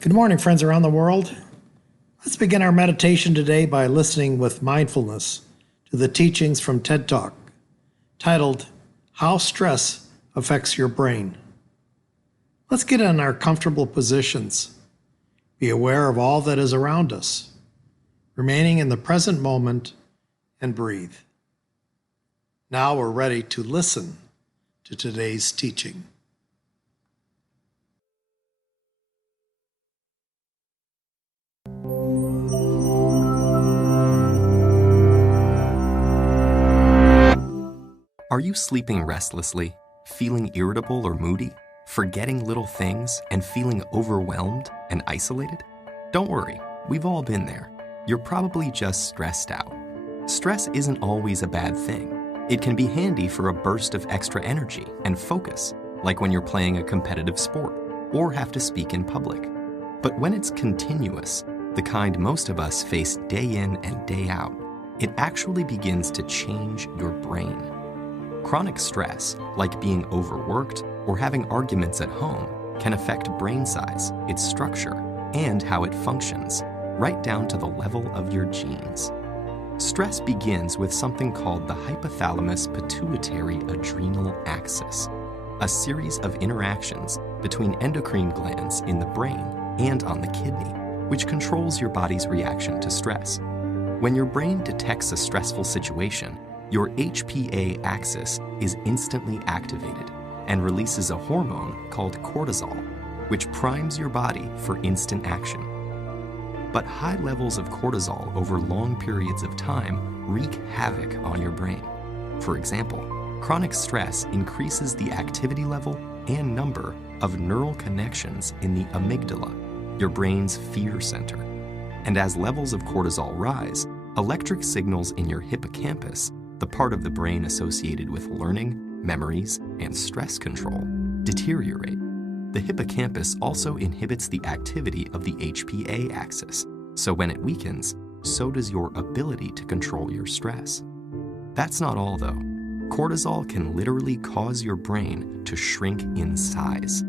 Good morning, friends around the world. Let's begin our meditation today by listening with mindfulness to the teachings from TED Talk, titled, How Stress Affects Your Brain. Let's get in our comfortable positions. Be aware of all that is around us, remaining in the present moment, and breathe. Now we're ready to listen to today's teaching. Are you sleeping restlessly, feeling irritable or moody, forgetting little things, and feeling overwhelmed and isolated? Don't worry, we've all been there. You're probably just stressed out. Stress isn't always a bad thing. It can be handy for a burst of extra energy and focus, like when you're playing a competitive sport or have to speak in public. But when it's continuous, the kind most of us face day in and day out, it actually begins to change your brain. Chronic stress, like being overworked or having arguments at home, can affect brain size, its structure, and how it functions, right down to the level of your genes. Stress begins with something called the hypothalamus-pituitary-adrenal axis, a series of interactions between endocrine glands in the brain and on the kidney, which controls your body's reaction to stress. When your brain detects a stressful situation, your HPA axis is instantly activated and releases a hormone called cortisol, which primes your body for instant action. But high levels of cortisol over long periods of time wreak havoc on your brain. For example, chronic stress increases the activity level and number of neural connections in the amygdala, your brain's fear center. And as levels of cortisol rise, electric signals in your hippocampus, the part of the brain associated with learning, memories, and stress control, deteriorate. The hippocampus also inhibits the activity of the HPA axis, so when it weakens, so does your ability to control your stress. That's not all, though. Cortisol can literally cause your brain to shrink in size.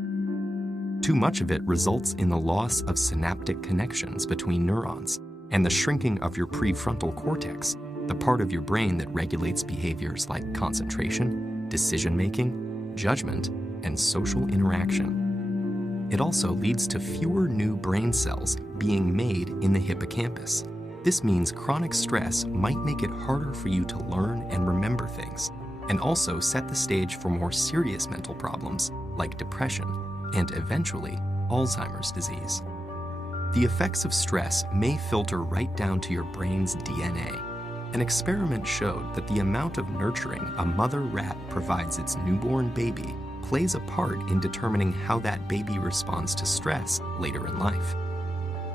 Too much of it results in the loss of synaptic connections between neurons and the shrinking of your prefrontal cortex, the part of your brain that regulates behaviors like concentration, decision-making, judgment, and social interaction. It also leads to fewer new brain cells being made in the hippocampus. This means chronic stress might make it harder for you to learn and remember things, and also set the stage for more serious mental problems like depression and eventually Alzheimer's disease. The effects of stress may filter right down to your brain's DNA. An experiment showed that the amount of nurturing a mother rat provides its newborn baby plays a part in determining how that baby responds to stress later in life.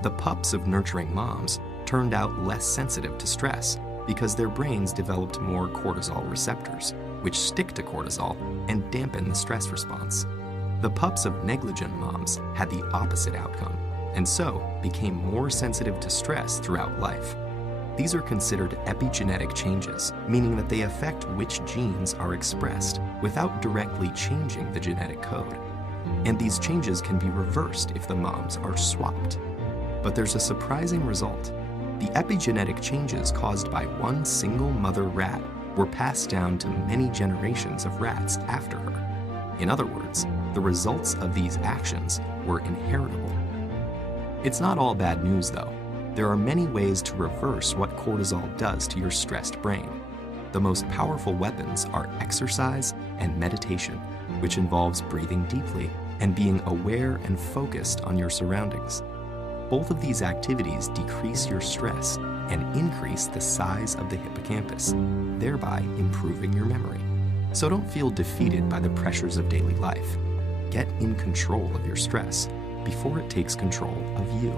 The pups of nurturing moms turned out less sensitive to stress because their brains developed more cortisol receptors, which stick to cortisol and dampen the stress response. The pups of negligent moms had the opposite outcome, and so became more sensitive to stress throughout life. These are considered epigenetic changes, meaning that they affect which genes are expressed without directly changing the genetic code. And these changes can be reversed if the moms are swapped. But there's a surprising result. The epigenetic changes caused by one single mother rat were passed down to many generations of rats after her. In other words, the results of these actions were inheritable. It's not all bad news, though. There are many ways to reverse what cortisol does to your stressed brain. The most powerful weapons are exercise and meditation, which involves breathing deeply and being aware and focused on your surroundings. Both of these activities decrease your stress and increase the size of the hippocampus, thereby improving your memory. So don't feel defeated by the pressures of daily life. Get in control of your stress before it takes control of you.